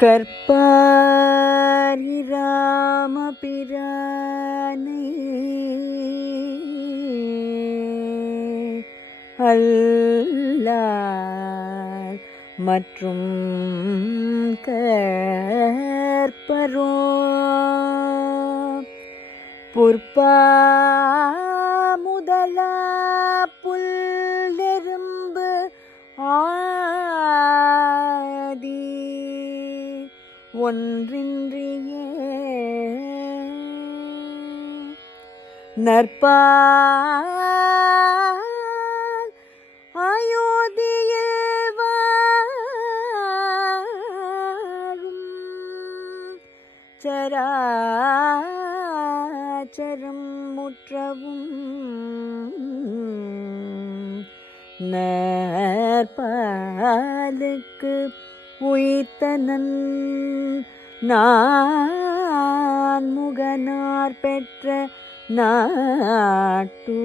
கற்பாரி ராமபிரானை அல்லால் மற்றும் கற்பரோ புற்பா முதலா புல்லெரும்பு ஆதி ஒன்றின்றியே நற்பால் அயோத்தியில் வாழும் சராச்சரம் முற்றவும் நற்பாலுக்கு உயிர்த்தனன் நான் முகனார் பெற்ற நாட்டூலே.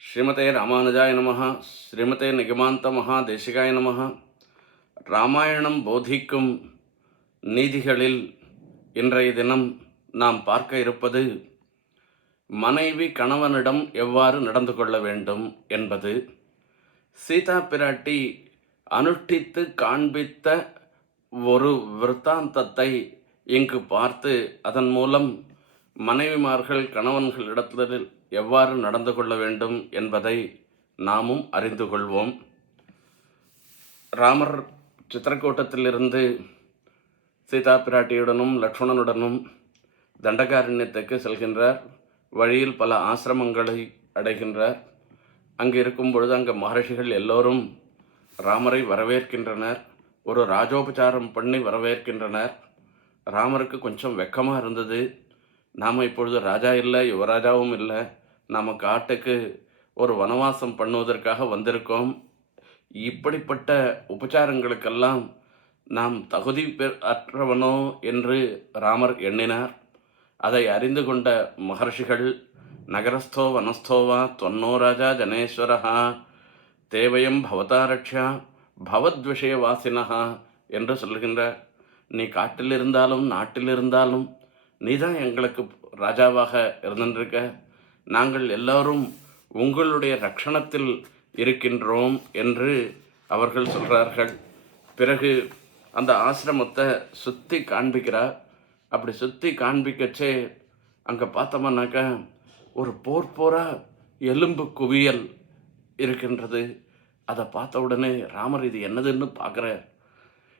ஸ்ரீமதே ராமானுஜாய நமஹ. ஸ்ரீமதே நிகமாந்த மகாதேசிகாய நமஹ. ராமாயணம் போதிக்கும் நீதிகளில் இன்றைய தினம் நாம் பார்க்க இருப்பது மனைவி கணவனிடம் எவ்வாறு நடந்து கொள்ள வேண்டும் என்பது. சீதா பிராட்டி அனுஷ்டித்து காண்பித்த ஒரு விருத்தாந்தத்தை இங்கு பார்த்து அதன் மூலம் மனைவிமார்கள் கணவன்களிடத்தில் எவ்வாறு நடந்து கொள்ள வேண்டும் என்பதை நாமும் அறிந்து கொள்வோம். ராமர் சித்திரக்கூட்டத்திலிருந்து சீதா பிராட்டியுடனும் லக்ஷ்மணனுடனும் தண்டகாரண்யத்துக்கு செல்கின்றார். வழியில் பல ஆசிரமங்களை அடைகின்றார். அங்கு இருக்கும் பொழுது அங்கே மகர்ஷிகள் எல்லோரும் ராமரை வரவேற்கின்றனர். ஒரு ராஜோபச்சாரம் பண்ணி வரவேற்கின்றனர். ராமருக்கு கொஞ்சம் வெக்கமாக இருந்தது. நாம் இப்பொழுது ராஜா இல்லை, யுவராஜாவும் இல்லை, நாம் காட்டுக்கு ஒரு வனவாசம் பண்ணுவதற்காக வந்திருக்கோம். இப்படிப்பட்ட உபச்சாரங்களுக்கெல்லாம் நாம் தகுதி அற்றவனோ என்று ராமர் எண்ணினார். அதை அறிந்து கொண்ட மகர்ஷிகள் நகரஸ்தோ வனஸ்தோவா தொன்னோ ராஜா ஜனேஸ்வரஹா தேவயம் பவதாரக்ஷா பவத்விஷயவாசினஹா என்று சொல்கின்றார். நீ காட்டில் இருந்தாலும் நாட்டில் இருந்தாலும் நீ தான் எங்களுக்கு ராஜாவாக இருந்திருக்க. நாங்கள் எல்லோரும் உங்களுடைய ரட்சணத்தில் இருக்கின்றோம் என்று அவர்கள் சொல்கிறார்கள். பிறகு அந்த ஆசிரமத்தை சுற்றி காண்பிக்கிறார். அப்படி சுற்றி காண்பிக்கச்சே அங்கே பார்த்தோம்னாக்கா ஒரு போராக எலும்பு குவியல் இருக்கின்றது. அதை பார்த்த உடனே ராமர் இது என்னதுன்னு பார்க்குறார்.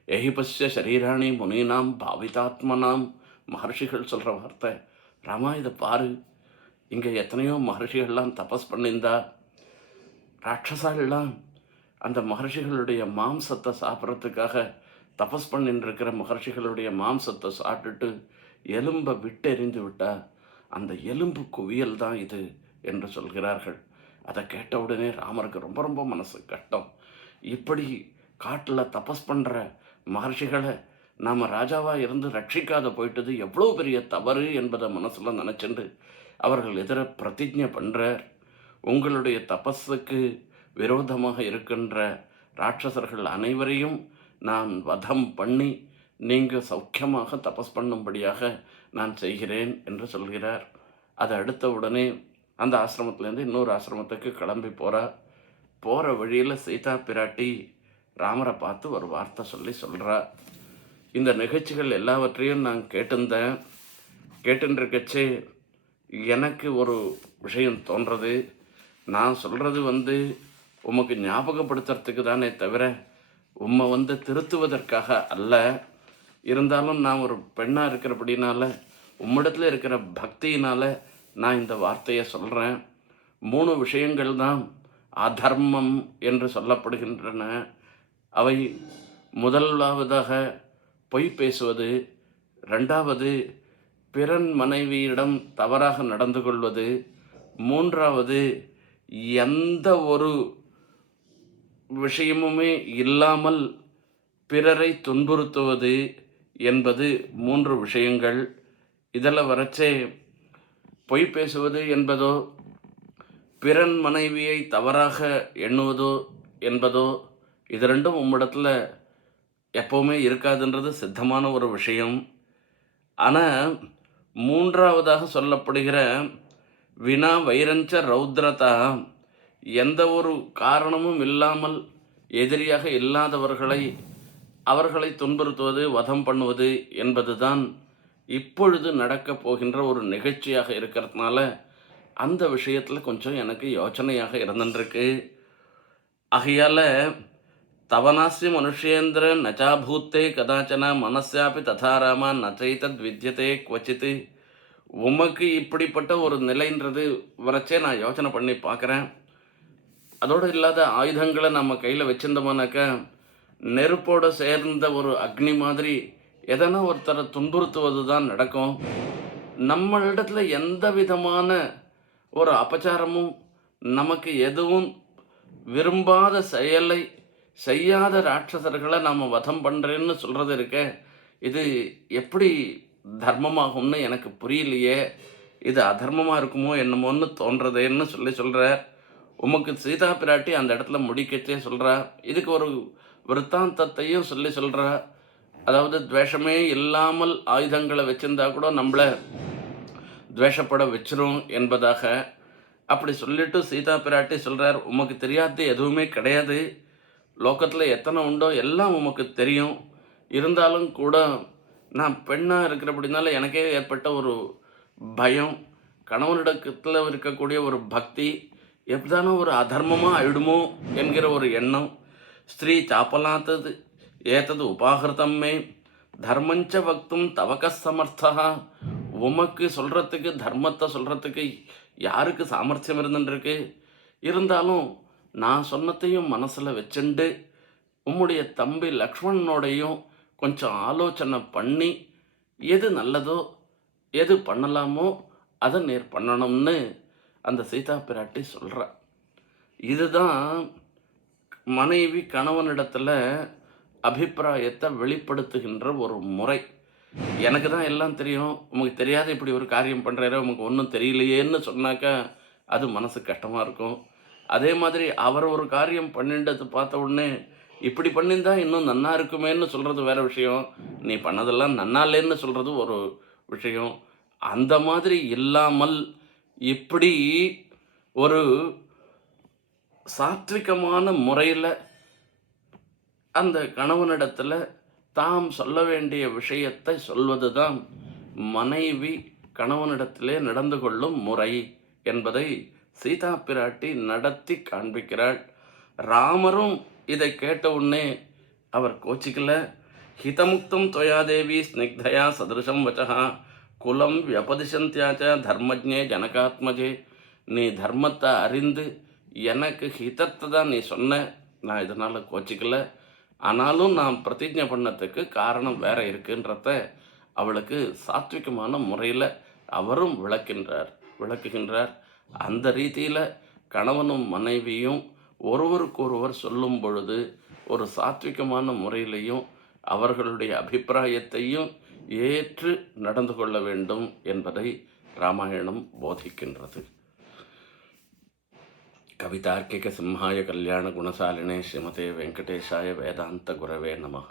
எஹிபஸ்ய சரீராணி முனீனாம் பாவிதாத்மனாம் மகர்ஷிகள் சொல்கிற வார்த்தை. ராமா இதை பாரு, இங்கே எத்தனையோ மகர்ஷிகள்லாம் தபஸ் பண்ணியிருந்தா. ராட்சசாலாம் அந்த மகர்ஷிகளுடைய மாம்சத்தை சாப்பிட்றதுக்காக தபஸ் பண்ணின்னு இருக்கிற மகர்ஷிகளுடைய மாம்சத்தை சாப்பிட்டுட்டு எலும்பை விட்டெறிந்து விட்டா. அந்த எலும்பு குவியல் தான் இது என்று சொல்கிறார்கள். அதை கேட்ட உடனே ராமருக்கு ரொம்ப ரொம்ப மனசு கஷ்டம். இப்படி காட்டில் தபஸ் பண்ணுற மகர்ஷிகளை நாம் ராஜாவாக இருந்து ரட்சிக்காத போயிட்டது எவ்வளோ பெரிய தவறு என்பதை மனசில் நினச்சிண்டு அவர்கள் எதிர பிரதிஜை பண்ணுறார். உங்களுடைய தபஸுக்கு விரோதமாக இருக்கின்ற ராட்சசர்கள் அனைவரையும் நான் வதம் பண்ணி நீங்கள் சௌக்கியமாக தபஸ் பண்ணும்படியாக நான் செய்கிறேன் என்று சொல்கிறார். அதை அடுத்த உடனே அந்த ஆசிரமத்திலேருந்து இன்னொரு ஆசிரமத்துக்கு கிளம்பி போகிற வழியில் சீதா பிராட்டி ராமரை பார்த்து ஒரு வார்த்தை சொல்கிறா. இந்த நிகழ்ச்சிகள் எல்லாவற்றையும் நான் கேட்டுருக்கச்சே எனக்கு ஒரு விஷயம் தோன்றது. நான் சொல்கிறது உமக்கு ஞாபகப்படுத்துறதுக்கு தானே தவிர உம்மை திருத்துவதற்காக அல்ல. இருந்தாலும் நான் ஒரு பெண்ணாக இருக்கிறபடினால உம்மிடத்தில் இருக்கிற பக்தியினால் நான் இந்த வார்த்தையை சொல்கிறேன். 3 விஷயங்கள் தான் அதர்மம் என்று சொல்லப்படுகின்றன. அவை முதலாவதாக பொய் பேசுவது, 2வது பிறன் மனைவியிடம் தவறாக நடந்து கொள்வது, 3வது எந்த ஒரு விஷயமுமே இல்லாமல் பிறரை துன்புறுத்துவது என்பது 3 விஷயங்கள். இதில் வரச்சே பொய் பேசுவது என்பதோ பிறன் மனைவியை தவறாக எண்ணுவதோ என்பதோ இது ரெண்டும் உம்மிடத்தில் எப்போவுமே இருக்காதுன்றது சித்தமான ஒரு விஷயம். ஆனால் மூன்றாவதாக சொல்லப்படுகிற வினா வைரஞ்ச ரௌத்ரதா, எந்த ஒரு காரணமும் இல்லாமல் எதிரியாக இல்லாதவர்களை அவர்களை துன்புறுத்துவது, வதம் பண்ணுவது என்பதுதான் இப்பொழுது நடக்கப் போகின்ற ஒரு நிகழ்ச்சியாக இருக்கிறதுனால அந்த விஷயத்தில் கொஞ்சம் எனக்கு யோசனையாக இருந்துருக்கு. ஆகையால் தவனாஸ்ய மனுஷேந்திர நச்சாபூத்தே கதாச்சனா மனசாப்பி ததாராமா நச்சைத்தத் வித்யதே குவச்சித்து. உமக்கு இப்படிப்பட்ட ஒரு நிலைன்றது வரைச்சே நான் யோசனை பண்ணி பார்க்குறேன். அதோடு இல்லாத ஆயுதங்களை நம்ம கையில் வச்சிருந்தோம்னாக்கா நெருப்போடு சேர்ந்த ஒரு அக்னி மாதிரி எதனா ஒருத்தரை துன்புறுத்துவது தான் நடக்கும். நம்மளிடத்துல எந்த விதமான ஒரு அபச்சாரமும், நமக்கு எதுவும் விரும்பாத செயலை செய்யாத ராட்சசர்களை நாம் வதம் பண்ணுறேன்னு சொல்கிறது இருக்க, இது எப்படி தர்மமாகும்னு எனக்கு புரியலையே, இது அதர்மமாக இருக்குமோ என்னமோன்னு தோன்றதேன்னு சொல்கிறார். உமக்கு சீதா பிராட்டி அந்த இடத்துல முடிக்கச்சே சொல்கிறா. இதுக்கு ஒரு விற்த்தாந்தத்தையும் சொல்கிறா. அதாவது துவேஷமே இல்லாமல் ஆயுதங்களை வச்சிருந்தா கூட நம்மளை துவேஷப்பட வச்சிரும் என்பதாக அப்படி சொல்லிட்டு சீதா பிராட்டி சொல்கிறார், உமக்கு தெரியாது எதுவுமே கிடையாது, லோகத்தில் எத்தனை உண்டோ எல்லாம் உமக்கு தெரியும். இருந்தாலும் கூட நான் பெண்ணாக இருக்கிறபடினால எனக்கே ஏற்பட்ட ஒரு பயம், கணவனிடத்தில் இருக்கக்கூடிய ஒரு பக்தி எப்பதானோ ஒரு அதர்மமாக ஆயிடுமோ என்கிற ஒரு எண்ணம். ஸ்திரீ சாப்பலாத்தது ஏத்தது உபாகிருத்தம்மே தர்மஞ்ச பக்தும் தவக சமர்த்தா. உமக்கு சொல்கிறதுக்கு, தர்மத்தை சொல்கிறதுக்கு யாருக்கு சாமர்த்தியம் இருந்துருக்கு? இருந்தாலும் நான் சொன்னதையும் மனசில் வச்சுண்டு உம்முடைய தம்பி லக்ஷ்மணனோடையும் கொஞ்சம் ஆலோசனை பண்ணி எது நல்லதோ எது பண்ணலாமோ அதை நேர் பண்ணணும்னு அந்த சீதா பிராட்டி சொல்கிறா. இதுதான் மனைவி கணவனிடத்தில் அபிப்பிராயத்தை வெளிப்படுத்துகின்ற ஒரு முறை. எனக்கு தான் எல்லாம் தெரியும், உமக்கு தெரியாத இப்படி ஒரு காரியம் பண்ணுறாரு, உமக்கு ஒன்றும் தெரியலையேன்னு சொன்னாக்கா அது மனசு கஷ்டமாக இருக்கும். அதே மாதிரி அவர் ஒரு காரியம் பண்ணிட்டது பார்த்த உடனே இப்படி பண்ணியிருந்தா இன்னும் நன்னா இருக்குமேன்னு சொல்கிறது வேறு விஷயம், நீ பண்ணதெல்லாம் நன்னாலேன்னு சொல்கிறது ஒரு விஷயம். அந்த மாதிரி இல்லாமல் இப்படி ஒரு சாத்விகமான முறையில் அந்த கணவனிடத்தில் தாம் சொல்ல வேண்டிய விஷயத்தை சொல்வது தான் மனைவி கணவனிடத்திலே நடந்து கொள்ளும் முறை என்பதை சீதா பிராட்டி நடத்தி காண்பிக்கிறாள். ராமரும் இதை கேட்ட உடனே அவர் கோச்சிக்கல. ஹிதமுக்தம் தொயாதேவி ஸ்னிக்தயா சதிருஷம் வச்சா குலம் வியபதிசந்தியாச்ச தர்மஜ்ஞே ஜனகாத்மஜே. நீ தர்மத்தை அறிந்து எனக்கு ஹிதத்தை தான் நீ சொன்ன, நான் இதனால் கோச்சிக்கல. ஆனாலும் நான் பிரதிஜை பண்ணதுக்கு காரணம் வேற இருக்குன்றத அவளுக்கு சாத்விகமான முறையில் அவரும் விளக்குகின்றார். அந்த ரீதியில் கணவனும் மனைவியும் ஒருவருக்கொருவர் சொல்லும் பொழுது ஒரு சாத்விகமான முறையிலையும் அவர்களுடைய அபிப்பிராயத்தையும் ஏற்று நடந்து கொள்ள வேண்டும் என்பதை ராமாயணம் போதிக்கின்றது. கவிதார்க்கிக சிம்ஹாய கல்யாண குணசாலினே ஸ்ரீமதே வெங்கடேஷாய வேதாந்த குரவே நமஹ.